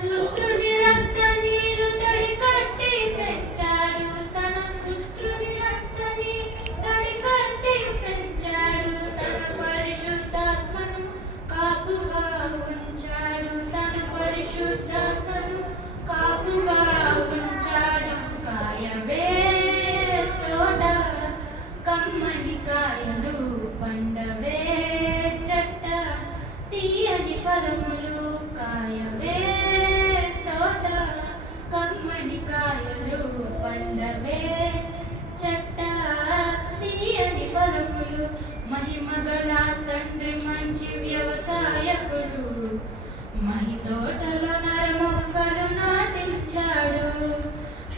పుత్రుని రక్త నీరు తడి కట్టి పెంచాడు, తన పుత్రుని రక్త నీరు తడి కట్టి పెంచాడు, తన పరిశుద్ధాత్మను కాపుగా ఉంచాడు, తన పరిశుద్ధాత్మను కాపుగా ఉంచాడు. కాయవే తోట కమ్మని కాయలు పండవే చెట్ట తీయని ఫలములు, కాయవే తోట కమ్మని కాయలు పండవే చెట్ట తీయని ఫలములు. మహిమగల తండ్రి మంచి వ్యవసాయకుడు, మహి తోటలో నరమొక్కలు నాటించాడు.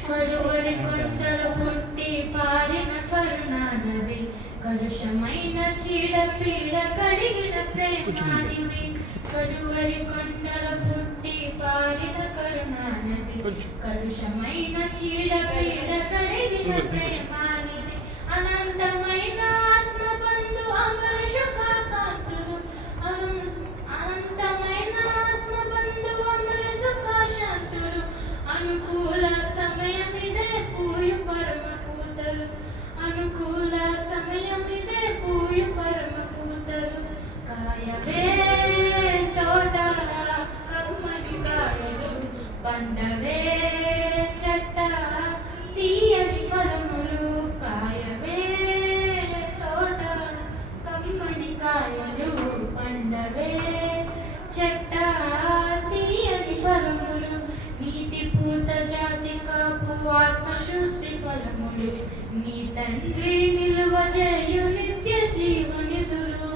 కడువరి కొండలు పుట్టి పారిన కరుణా నది, కలుషమైన చీడ పీడ కడిగిన ప్రేమానిది. కడువరి కొండలు పుట్టి పారిన కరుణా నది, కలుషమైన చీడ పీడ కడిగిన ప్రేమానిది. అనంతమైన ఆత్మబంధు అమర సుఖాకాంతులు, అనంతమైన ఆత్మబంధు అమర సుఖాశాంతులు. అనుకూల సమయమిదే పూయు పరమ పూతలు, అనుకూల సమయమిదే పూయు పరమ పూతలు. కాయవే తోట కమ్మని కాయలు పండవే చెట్ట తీయని ఫలములు, కాయవే తోట కమ్మని కాయలు పండవే చెట్ట తీయని ఫలములు. నీతి పూత జాతి కాపు ఆత్మశుద్ధి ఫలములు, నీ తండ్రి నిలువ చేయు నిత్య జీవనిధులు.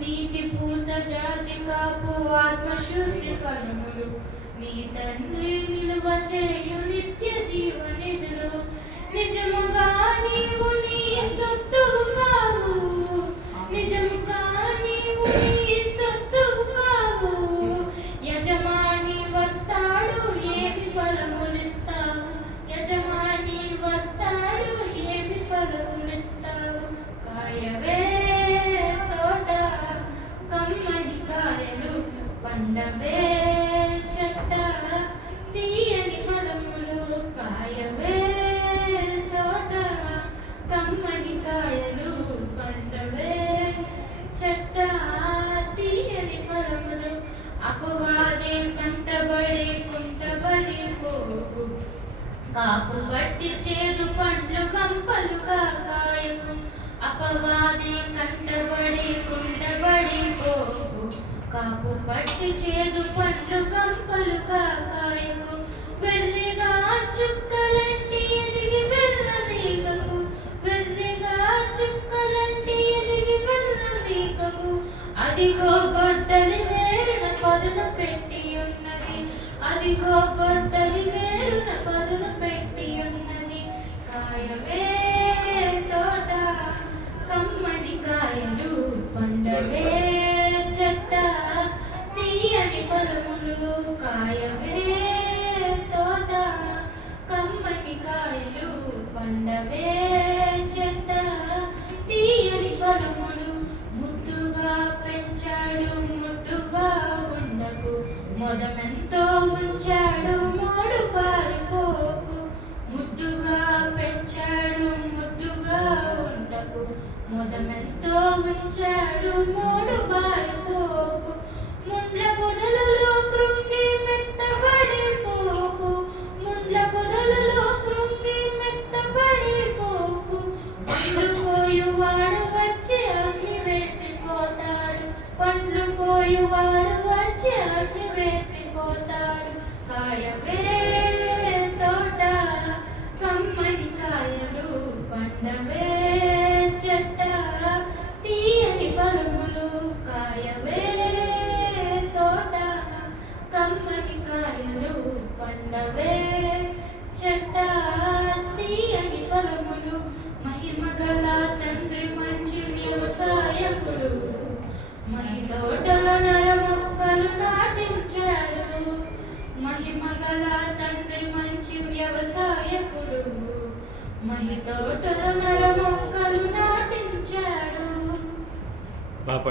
నీతి పూత జాతి కాపు ఆత్మశుద్ధి ఫలములు, నీ తండ్రి నిలువ చేయు నిత్య జీవనిధులు. నిజముగా నీవు నీ సొత్తు కావు, నిజముగా నీవు నీ సొత్తు కావు. యజమాని వస్తాడు ఏమి ఫలములిస్తావు, యజమాని వస్తాడు ఏమి ఫలములిస్తావు. కాయవే తోట కమ్మని కాయలు పండవే చెట్ట తీయని ఫలములు, కాయవే తోట కమ్మని కాయలు పండవే చెట్ట తీయని ఫలములు. అపవాది కంటబడి కుంటబడి పోకు, కాపు బట్టి చేదు పండ్లు కంపలుగా కాయకు. అపవాది కంటబడి కుంటబడి పోకు, కాపు పట్టి చేదు పండ్లు కంపలుగా కాయకు. వెర్రిగా చుక్కలంటి ఎదిగి వెర్రవీగకు, వెర్రిగా చుక్కలంటి ఎదిగి వెర్రవీగకు. అదిగో గొడ్డలి వేరున పదును పెట్టి ఉన్నది, అదిగో గొడ్డలి వేరున పదును పెట్టి ఉన్నది. కాయవే తోట కమ్మని కాయలు పండవే చెట్ట తీయని ఫలములు, కాయవే తోట కమ్మని కాయలు పండవే చెట్ట తీయని ఫలములు. ముద్దుగా పెంచాడు ముద్దుగా ఉండకు, మొదమెంతో ఉంచాడు మోడు పారిపోకు. ముద్దుగా పెంచాడు ముద్దుగా ఉండకు, మొదమెంతో ఉంచాడు మోడు పారిపోకు. ముండ్ల పొదలలో కృంగి మెత్తబడిపోకు, ముండ్ల పొదలలో కృంగి మెత్తబడిపోకు. పండ్లు కోయువాడు వచ్చి అగ్ని వేసిపోతాడు, పండ్లు కోయువాడు వచ్చి అగ్ని వేసిపోతాడు. కాయవే తోట కమ్మని కాయలు పండవే చెట్ట తీయని ఫలములు, కాయవే తోట కమ్మని కాయలు పండవే చెట్ట తీయని ఫలములు. మహిమగల తండ్రి మంచి వ్యవసాయకుడు, మహి తోటలో నరమొక్కలు నాటించాడు. మహిమగల తండ్రి మంచి వ్యవసాయకుడు, మహి తోటలో నరమొక్కలు నాటించాడు. బాగా